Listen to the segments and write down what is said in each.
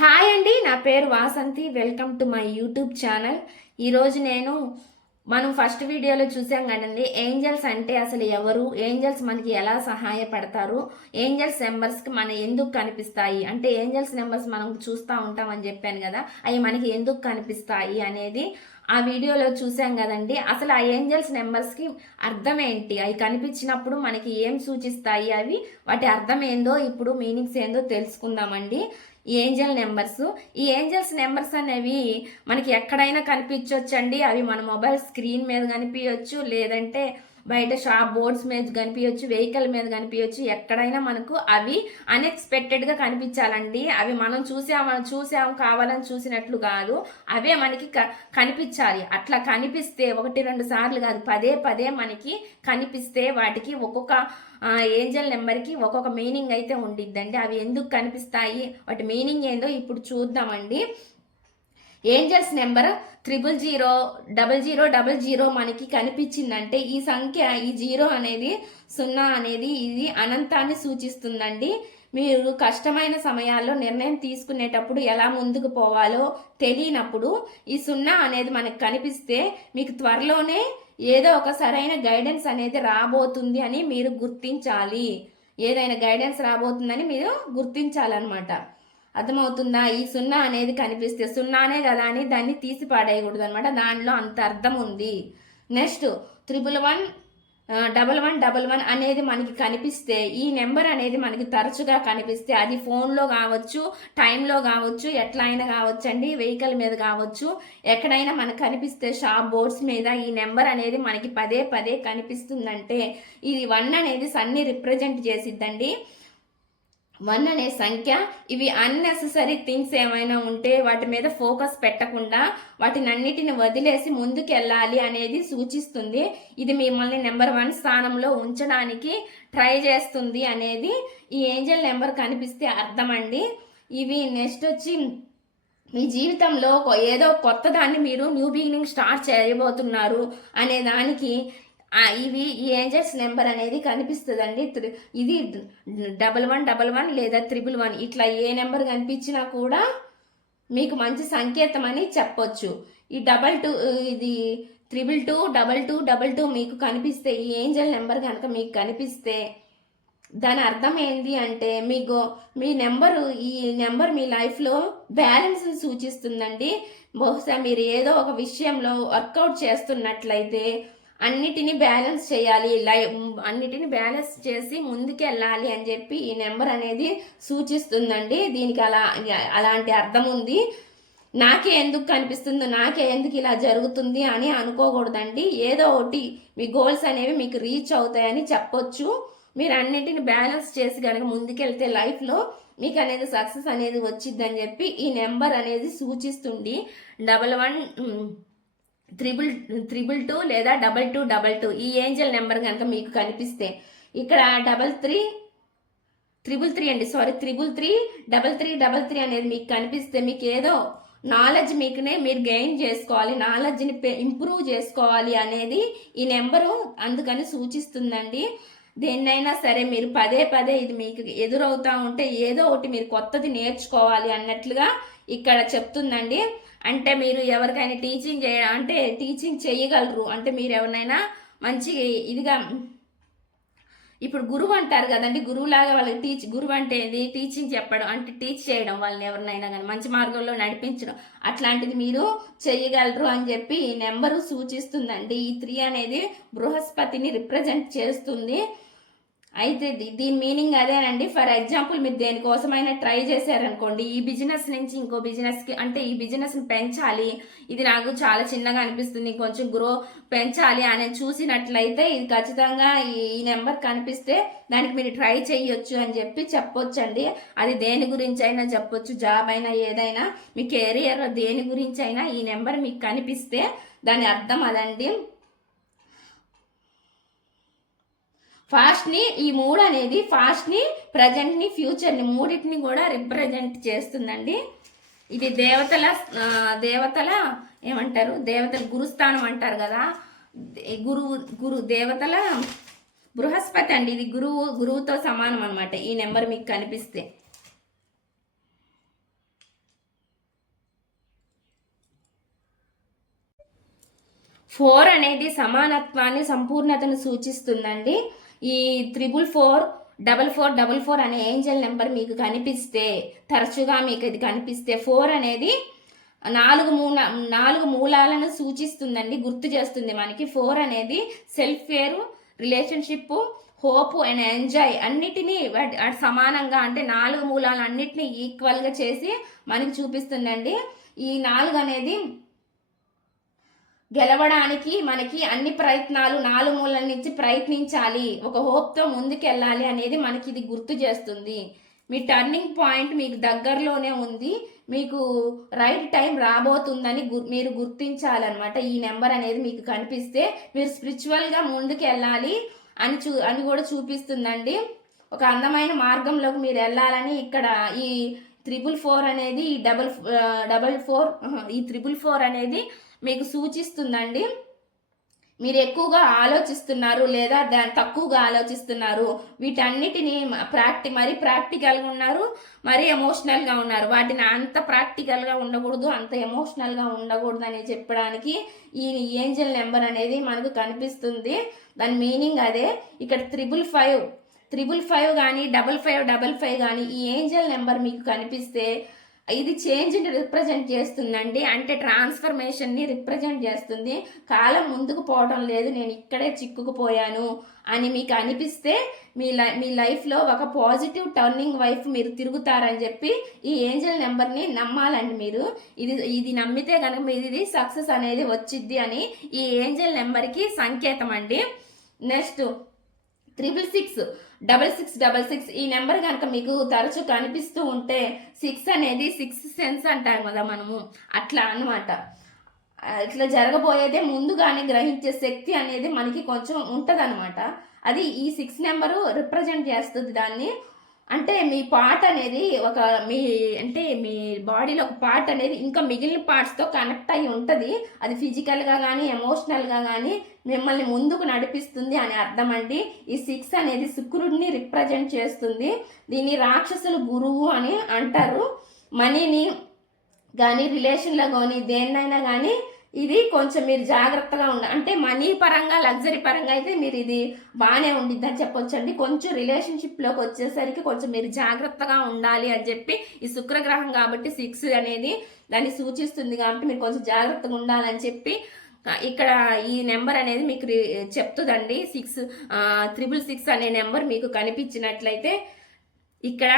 Hi అండి నా పేరు Vasanthi. Welcome to my YouTube channel. ఈరోజు నేను మనం ఫస్ట్ వీడియోలో చూసాం కదండి ఏంజల్స్ అంటే అసలు ఎవరు? ఏంజల్స్ మనకి ఎలా సహాయపడతారు? ఏంజల్స్ నెంబర్స్కి మన ఎందుకు కనిపిస్తాయి? అంటే ఏంజల్స్ నెంబర్స్ మనం చూస్తూ ఉంటాం అని చెప్పాను కదా అవి మనకి ఎందుకు కనిపిస్తాయి అనేది ఆ వీడియోలో చూసాం కదండి. అసలు ఆ ఏంజల్స్ నెంబర్స్కి అర్థం ఏంటి? అవి కనిపించినప్పుడు మనకి ఏం సూచిస్తాయి అవి? వాటి అర్థం ఏందో ఇప్పుడు మీనింగ్స్ ఏందో తెలుసుకుందామండి. ఈ ఏంజల్ నెంబర్స్. ఈ ఏంజల్స్ నెంబర్స్ అనేవి మనకి ఎక్కడైనా కనిపించవచ్చండి అవి మన మొబైల్ స్క్రీన్ మీద కనిపించవచ్చు లేదంటే బయట షాప్ బోర్డ్స్ మీద కనిపించవచ్చు వెహికల్ మీద కనిపించవచ్చు ఎక్కడైనా మనకు అవి అన్ఎక్స్పెక్టెడ్గా కనిపించాలండి. అవి మనం చూసాము చూసాము కావాలని చూసినట్లు కాదు. అవే మనకి క కనిపించాలి. అట్లా కనిపిస్తే ఒకటి రెండు సార్లు కాదు. పదే పదే మనకి కనిపిస్తే వాటికి ఒక్కొక్క ఏంజల్ నెంబర్కి ఒక్కొక్క మీనింగ్ అయితే ఉండిద్దండి. అవి ఎందుకు కనిపిస్తాయి? వాటి మీనింగ్ ఏందో ఇప్పుడు చూద్దామండి. Angels number triple zero double zero double zero మనకి కనిపించిందంటే ఈ సంఖ్య ఈ జీరో అనేది సున్నా అనేది ఇది అనంతాన్ని సూచిస్తుందండి. మీరు కష్టమైన సమయాల్లో నిర్ణయం తీసుకునేటప్పుడు ఎలా ముందుకు పోవాలో తెలియనప్పుడు ఈ సున్నా అనేది మనకు కనిపిస్తే మీకు త్వరలోనే ఏదో ఒక సరైన గైడెన్స్ అనేది రాబోతుంది అని మీరు గుర్తించాలి. ఏదైనా గైడెన్స్ రాబోతుందని మీరు గుర్తించాలన్నమాట. అర్థమవుతుందా? ఈ సున్నా అనేది కనిపిస్తే సున్నానే కదా అని దాన్ని తీసి పాడేయకూడదు అనమాట దానిలో అంత అర్థం ఉంది. Next triple one double one double one అనేది మనకి కనిపిస్తే ఈ నెంబర్ అనేది మనకి తరచుగా కనిపిస్తే అది ఫోన్లో కావచ్చు టైంలో కావచ్చు ఎట్లా అయినా కావచ్చు అండి వెహికల్ మీద కావచ్చు. ఎక్కడైనా మనకు కనిపిస్తే షాప్ బోర్డ్స్ మీద ఈ నెంబర్ అనేది మనకి పదే పదే కనిపిస్తుందంటే ఇది వన్ అనేది సన్ని రిప్రజెంట్ చేసిద్దండి. వన్ అనే సంఖ్య ఇవి అన్నెసెసరీ థింగ్స్ ఏమైనా ఉంటే వాటి మీద ఫోకస్ పెట్టకుండా వాటిని అన్నిటిని వదిలేసి ముందుకు వెళ్ళాలి అనేది సూచిస్తుంది. ఇది మిమ్మల్ని నెంబర్ వన్ స్థానంలో ఉంచడానికి ట్రై చేస్తుంది అనేది ఈ ఏంజల్ నెంబర్ కనిపిస్తే అర్థం అండి ఇవి నెక్స్ట్ వచ్చి మీ జీవితంలో ఏదో కొత్త దాన్ని మీరు న్యూ బిగినింగ్ స్టార్ట్ చేయబోతున్నారు అనే దానికి ఇవి ఈ ఏంజల్స్ నెంబర్ అనేది కనిపిస్తుందండి. ఇది డబల్ వన్ డబల్ వన్ లేదా త్రిబుల్ వన్. ఇట్లా ఏ నెంబర్ కనిపించినా కూడా మీకు మంచి సంకేతం అని చెప్పొచ్చు. ఈ డబల్ టూ ఇది triple two double two double two మీకు కనిపిస్తే ఈ ఏంజల్ నెంబర్ కనుక మీకు కనిపిస్తే దాని అర్థం ఏంటి అంటే మీకు మీ నెంబరు ఈ నెంబర్ మీ లైఫ్లో బ్యాలెన్స్ సూచిస్తుందండి. బహుశా మీరు ఏదో ఒక విషయంలో వర్కౌట్ చేస్తున్నట్లయితే అన్నిటిని బ్యాలెన్స్ చేయాలి. లై అన్నిటిని బ్యాలెన్స్ చేసి ముందుకు వెళ్ళాలి అని చెప్పి ఈ నెంబర్ అనేది సూచిస్తుందండి. దీనికి అలా అలాంటి అర్థం ఉంది. నాకే ఎందుకు కనిపిస్తుందో నాకే ఎందుకు ఇలా జరుగుతుంది అని అనుకోకూడదండి. ఏదో ఒకటి మీ గోల్స్ అనేవి మీకు రీచ్ అవుతాయని చెప్పొచ్చు. మీరు అన్నిటిని బ్యాలెన్స్ చేసి కనుక ముందుకెళ్తే లైఫ్లో మీకు అనేది సక్సెస్ అనేది వచ్చిందని చెప్పి ఈ నెంబర్ అనేది సూచిస్తుంది. Double one triple triple two లేదా డబల్ టూ డబల్ టూ. ఈ ఏంజల్ నెంబర్ కనుక మీకు కనిపిస్తే ఇక్కడ డబల్ త్రీ త్రిబుల్ త్రీ అండి. Sorry triple three double three double three అనేది మీకు కనిపిస్తే మీకు ఏదో నాలెడ్జ్ మీకునే మీరు గెయిన్ చేసుకోవాలి నాలెడ్జ్ని ఇంప్రూవ్ చేసుకోవాలి అనేది ఈ నెంబరు అందుకని సూచిస్తుందండి. దేన్నైనా సరే మీరు పదే పదే ఇది మీకు ఎదురవుతూ ఉంటే ఏదో ఒకటి మీరు కొత్తది నేర్చుకోవాలి అన్నట్లుగా ఇక్కడ చెప్తుందండి. అంటే మీరు ఎవరికైనా టీచింగ్ చేయ అంటే టీచింగ్ చేయగలరు. అంటే మీరు ఎవరినైనా మంచి ఇదిగా ఇప్పుడు గురువు అంటారు కదండి. గురువులాగా వాళ్ళకి టీచ్ గురువు అంటే ఏది? టీచింగ్ చెప్పడం అంటే టీచ్ చేయడం వాళ్ళని ఎవరినైనా కానీ మంచి మార్గంలో నడిపించడం. అట్లాంటిది మీరు చేయగలరు అని చెప్పి ఈ నెంబరు సూచిస్తుందండి. ఈ త్రీ అనేది బృహస్పతిని రిప్రజెంట్ చేస్తుంది. అయితే దీని మీనింగ్ అదేనండి ఫర్ ఎగ్జాంపుల్ మీరు దేనికోసమైనా ట్రై చేశారనుకోండి ఈ బిజినెస్ నుంచి ఇంకో బిజినెస్కి అంటే ఈ బిజినెస్ని పెంచాలి. ఇది నాకు చాలా చిన్నగా అనిపిస్తుంది కొంచెం గ్రో పెంచాలి అని చూసినట్లయితే ఇది ఖచ్చితంగా ఈ నెంబర్ కనిపిస్తే దానికి మీరు ట్రై చేయొచ్చు అని చెప్పి చెప్పొచ్చండి. అది దేని గురించి అయినా చెప్పొచ్చు జాబ్ అయినా ఏదైనా. మీ కెరియర్ దేని గురించి అయినా ఈ నెంబర్ మీకు కనిపిస్తే దాని అర్థం అదండి. ఫాస్ట్ని ఈ మూడు అనేది ఫాస్ట్ని ప్రజెంట్ని ఫ్యూచర్ని మూడింటిని కూడా రిప్రజెంట్ చేస్తుందండి. ఇది దేవతల దేవతల ఏమంటారు? దేవతల గురుస్థానం అంటారు కదా. గురువు గురు దేవతల బృహస్పతి అండి. ఇది గురువు గురువుతో సమానం అనమాట ఈ నెంబర్ మీకు కనిపిస్తే. ఫోర్ అనేది సమానత్వాన్ని సంపూర్ణతను సూచిస్తుందండి. ఈ triple four double four double four అనే ఏంజల్ నెంబర్ మీకు కనిపిస్తే తరచుగా మీకు ఇది కనిపిస్తే ఫోర్ అనేది నాలుగు మూల నాలుగు మూలాలను సూచిస్తుందండి గుర్తు చేస్తుంది మనకి. ఫోర్ అనేది self care relationship hope and enjoy అన్నిటినీ సమానంగా అంటే నాలుగు మూలాలు అన్నిటినీ ఈక్వల్గా చేసి మనకి చూపిస్తుందండి. ఈ నాలుగు అనేది గెలవడానికి మనకి అన్ని ప్రయత్నాలు నాలుగు మూలల నుంచి ప్రయత్నించాలి. ఒక హోప్తో ముందుకెళ్ళాలి అనేది మనకి ఇది గుర్తు చేస్తుంది. మీ టర్నింగ్ పాయింట్ మీకు దగ్గరలోనే ఉంది. మీకు రైట్ టైం రాబోతుందని గు మీరు గుర్తించాలన్నమాట. ఈ నెంబర్ అనేది మీకు కనిపిస్తే మీరు స్పిరిచువల్గా ముందుకు వెళ్ళాలి అని చూ అని కూడా చూపిస్తుందండి. ఒక అందమైన మార్గంలోకి మీరు వెళ్ళాలని ఇక్కడ ఈ త్రిబుల్ ఫోర్ అనేది ఈ డబల్ డబల్ ఫోర్ ఈ త్రిబుల్ ఫోర్ అనేది మీకు సూచిస్తుందండి. మీరు ఎక్కువగా ఆలోచిస్తున్నారు లేదా దాని తక్కువగా ఆలోచిస్తున్నారు. వీటన్నిటిని ప్రాక్టి మరి ప్రాక్టికల్గా ఉన్నారు మరి ఎమోషనల్గా ఉన్నారు. వాటిని అంత ప్రాక్టికల్గా ఉండకూడదు అంత ఎమోషనల్గా ఉండకూడదు అని చెప్పడానికి ఈ ఏంజల్ నెంబర్ అనేది మనకు కనిపిస్తుంది. దాని మీనింగ్ అదే. ఇక్కడ త్రిబుల్ ఫైవ్ త్రిబుల్ ఫైవ్ కానీ డబల్ ఫైవ్ డబల్ ఫైవ్ కానీ ఈ ఏంజల్ నెంబర్ మీకు కనిపిస్తే ఇది చేంజ్ని రిప్రజెంట్ చేస్తుందండి. అంటే ట్రాన్స్ఫర్మేషన్ని రిప్రజెంట్ చేస్తుంది. కాలం ముందుకు పోవడం లేదు. నేను ఇక్కడే చిక్కుకుపోయాను అని మీకు అనిపిస్తే మీ లై మీ లైఫ్లో ఒక పాజిటివ్ టర్నింగ్ వైఫ్ మీరు తిరుగుతారని చెప్పి ఈ ఏంజల్ నెంబర్ని నమ్మాలండి మీరు. ఇది ఇది నమ్మితే కనుక ఇది సక్సెస్ అనేది వచ్చిద్ది అని ఈ ఏంజల్ నెంబర్కి సంకేతం అండి. Next triple six double six double six ఈ నెంబర్ కనుక మీకు తరచూ కనిపిస్తూ ఉంటే సిక్స్ అనేది సిక్స్ సెన్స్ అంటాం కదా మనము. అట్లా అన్నమాట. ఇట్లా జరగబోయేదే ముందుగానే గ్రహించే శక్తి అనేది మనకి కొంచెం ఉంటుంది అది ఈ సిక్స్ నెంబరు రిప్రజెంట్ చేస్తుంది దాన్ని. అంటే మీ పార్ట్ అనేది ఒక మీ అంటే మీ బాడీలో ఒక పార్ట్ అనేది ఇంకా మిగిలిన పార్ట్స్తో కనెక్ట్ అయి ఉంటుంది. అది ఫిజికల్గా కానీ ఎమోషనల్గా కానీ మిమ్మల్ని ముందుకు నడిపిస్తుంది అని అర్థం అండి ఈ సిక్స్ అనేది శుక్రుడిని రిప్రజెంట్ చేస్తుంది. దీన్ని రాక్షసుల గురువు అని అంటారు. మనీని కానీ రిలేషన్లో కానీ దేన్నైనా కానీ ఇది కొంచెం మీరు జాగ్రత్తగా ఉండ అంటే మనీ పరంగా లగ్జరీ పరంగా అయితే మీరు ఇది బాగానే ఉండిద్ది అని కొంచెం రిలేషన్షిప్లోకి వచ్చేసరికి కొంచెం మీరు జాగ్రత్తగా ఉండాలి అని చెప్పి ఈ శుక్రగ్రహం కాబట్టి సిక్స్ అనేది దాన్ని సూచిస్తుంది కాబట్టి మీరు కొంచెం జాగ్రత్తగా ఉండాలని చెప్పి ఇక్కడ ఈ నెంబర్ అనేది మీకు రి- చెప్తుందండి. సిక్స్ త్రిబుల్ సిక్స్ అనే నెంబర్ మీకు కనిపించినట్లయితే ఇక్కడ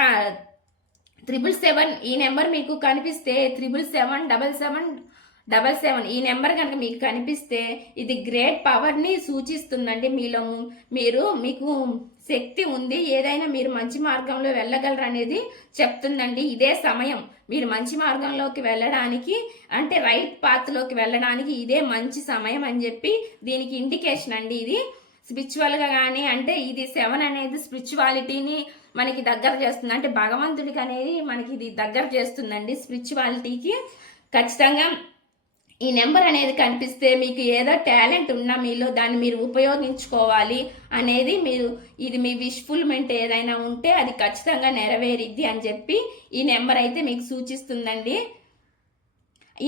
త్రిబుల్ సెవెన్ ఈ నెంబర్ మీకు కనిపిస్తే triple seven double seven double seven ఈ నెంబర్ కనుక మీకు కనిపిస్తే ఇది గ్రేట్ పవర్ని సూచిస్తుందండి. మీలో మీరు మీకు శక్తి ఉంది. ఏదైనా మీరు మంచి మార్గంలో వెళ్ళగలరు అనేది చెప్తుందండి. ఇదే సమయం. మీరు మంచి మార్గంలోకి వెళ్ళడానికి అంటే రైట్ పాత్లోకి వెళ్ళడానికి ఇదే మంచి సమయం అని చెప్పి దీనికి ఇండికేషన్ అండి ఇది. స్పిరిచువల్గా కానీ అంటే ఇది సెవెన్ అనేది స్పిరిచువాలిటీని మనకి దగ్గర చేస్తుంది. అంటే భగవంతుడికి అనేది మనకి ఇది దగ్గర చేస్తుందండి స్పిరిచువాలిటీకి ఖచ్చితంగా ఈ నెంబర్ అనేది కనిపిస్తే మీకు ఏదో టాలెంట్ ఉన్నా మీలో దాన్ని మీరు ఉపయోగించుకోవాలి అనేది మీరు ఇది మీ విష్ఫుల్మెంట్ ఏదైనా ఉంటే అది ఖచ్చితంగా నెరవేరిద్ది అని చెప్పి ఈ నెంబర్ అయితే మీకు సూచిస్తుందండి.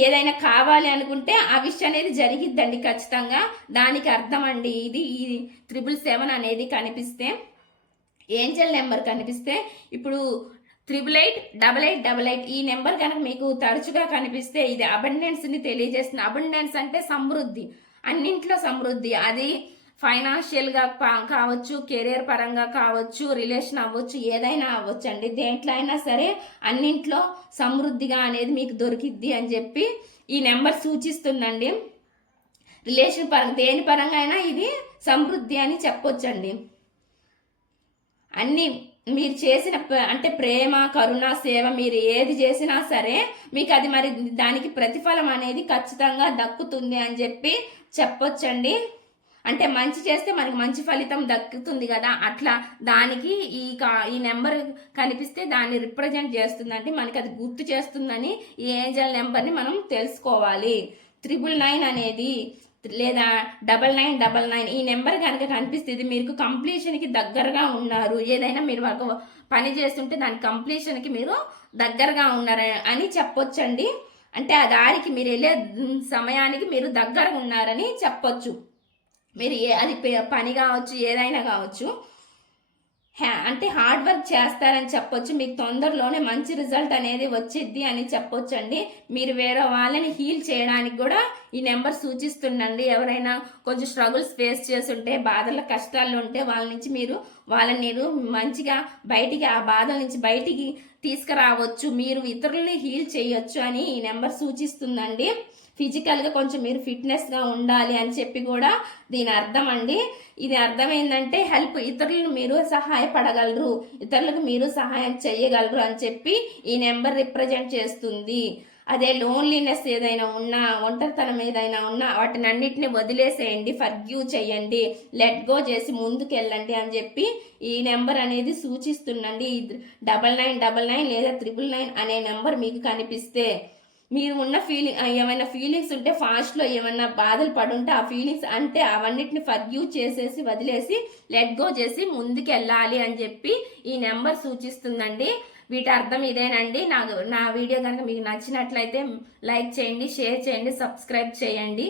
ఏదైనా కావాలి అనుకుంటే ఆ విషయం అనేది జరిగిద్దండి ఖచ్చితంగా. దానికి అర్థం అండి ఇది ఈ త్రిబుల్ సెవెన్ అనేది కనిపిస్తే. ఏంజల్ నెంబర్ కనిపిస్తే ఇప్పుడు triple eight double eight double eight ఈ నెంబర్ కనుక మీకు తరచుగా కనిపిస్తే ఇది అబండెన్స్ని తెలియజేస్తుంది. అబండెన్స్ అంటే సమృద్ధి అన్నింట్లో సమృద్ధి. అది ఫైనాన్షియల్గా కావచ్చు కెరీర్ పరంగా కావచ్చు రిలేషన్ అవ్వచ్చు ఏదైనా అవ్వచ్చు అండి. దేంట్లో అయినా సరే అన్నింట్లో సమృద్ధిగా అనేది మీకు దొరికిద్ది అని చెప్పి ఈ నెంబర్ సూచిస్తుందండి. రిలేషన్ పరంగా దేని పరంగా అయినా ఇది సమృద్ధి అని చెప్పొచ్చండి. అన్నీ మీరు చేసిన అంటే ప్రేమ కరుణ సేవ మీరు ఏది చేసినా సరే మీకు అది మరి దానికి ప్రతిఫలం అనేది ఖచ్చితంగా దక్కుతుంది అని చెప్పి చెప్పొచ్చండి. అంటే మంచి చేస్తే మనకి మంచి ఫలితం దక్కుతుంది కదా. అట్లా దానికి ఈ కా ఈ నెంబర్ కనిపిస్తే దాన్ని రిప్రజెంట్ చేస్తుందండి. మనకి అది గుర్తు చేస్తుందని ఈ ఏంజల్ నెంబర్ని మనం తెలుసుకోవాలి. త్రిబుల్ నైన్ అనేది లేదా డబల్ నైన్ డబల్ నైన్ ఈ నెంబర్ కనుక కనిపిస్తుంది మీకు కంప్లీషన్కి దగ్గరగా ఉన్నారు. ఏదైనా మీరు ఒక పని చేస్తుంటే దాని కంప్లీషన్కి మీరు దగ్గరగా ఉన్నారు అని చెప్పొచ్చండి. అంటే ఆ దారికి మీరు వెళ్ళే సమయానికి మీరు దగ్గర ఉన్నారని చెప్పొచ్చు. మీరు ఏ అది పని కావచ్చు ఏదైనా కావచ్చు. అంటే హార్డ్ వర్క్ చేస్తారని చెప్పొచ్చు. మీకు తొందరలోనే మంచి రిజల్ట్ అనేది వచ్చిద్ది అని చెప్పొచ్చు అండి మీరు వేరే వాళ్ళని హీల్ చేయడానికి కూడా ఈ నెంబర్ సూచిస్తుండండి. ఎవరైనా కొంచెం స్ట్రగుల్స్ ఫేస్ చేస్తుంటే బాధల కష్టాలు ఉంటే వాళ్ళ నుంచి మీరు వాళ్ళని మీరు మంచిగా బయటికి ఆ బాధల నుంచి బయటికి తీసుకురావచ్చు. మీరు ఇతరులని హీల్ చేయొచ్చు అని ఈ నెంబర్ సూచిస్తుందండి. ఫిజికల్గా కొంచెం మీరు ఫిట్నెస్గా ఉండాలి అని చెప్పి కూడా దీని అర్థం అండి. ఇది అర్థమైందంటే హెల్ప్ ఇతరులను మీరు సహాయపడగలరు ఇతరులకు మీరు సహాయం చేయగలరు అని చెప్పి ఈ నెంబర్ రిప్రజెంట్ చేస్తుంది. అదే లోన్లీనెస్ ఏదైనా ఉన్నా ఒంటరితనం ఏదైనా ఉన్నా వాటిని అన్నిటిని వదిలేసేయండి ఫర్గ్యూ చేయండి లెట్ గో చేసి ముందుకెళ్ళండి అని చెప్పి ఈ నెంబర్ అనేది సూచిస్తుందండి. డబల్ నైన్ డబల్ నైన్ లేదా త్రిబుల్ నైన్ అనే నెంబర్ మీకు కనిపిస్తే మీరు ఉన్న ఫీలింగ్ ఏమైనా ఫీలింగ్స్ ఉంటే ఫాస్ట్లో ఏమైనా బాధలు పడుంటే ఆ ఫీలింగ్స్ అంటే అవన్నిటిని ఫర్గ్యూ చేసేసి వదిలేసి లెట్ గో చేసి ముందుకు వెళ్ళాలి అని చెప్పి ఈ నెంబర్ సూచిస్తుందండి. వీటి అర్థం ఇదేనండి. నాకు నా వీడియో కనుక మీకు నచ్చినట్లయితే లైక్ చేయండి షేర్ చేయండి సబ్స్క్రైబ్ చేయండి.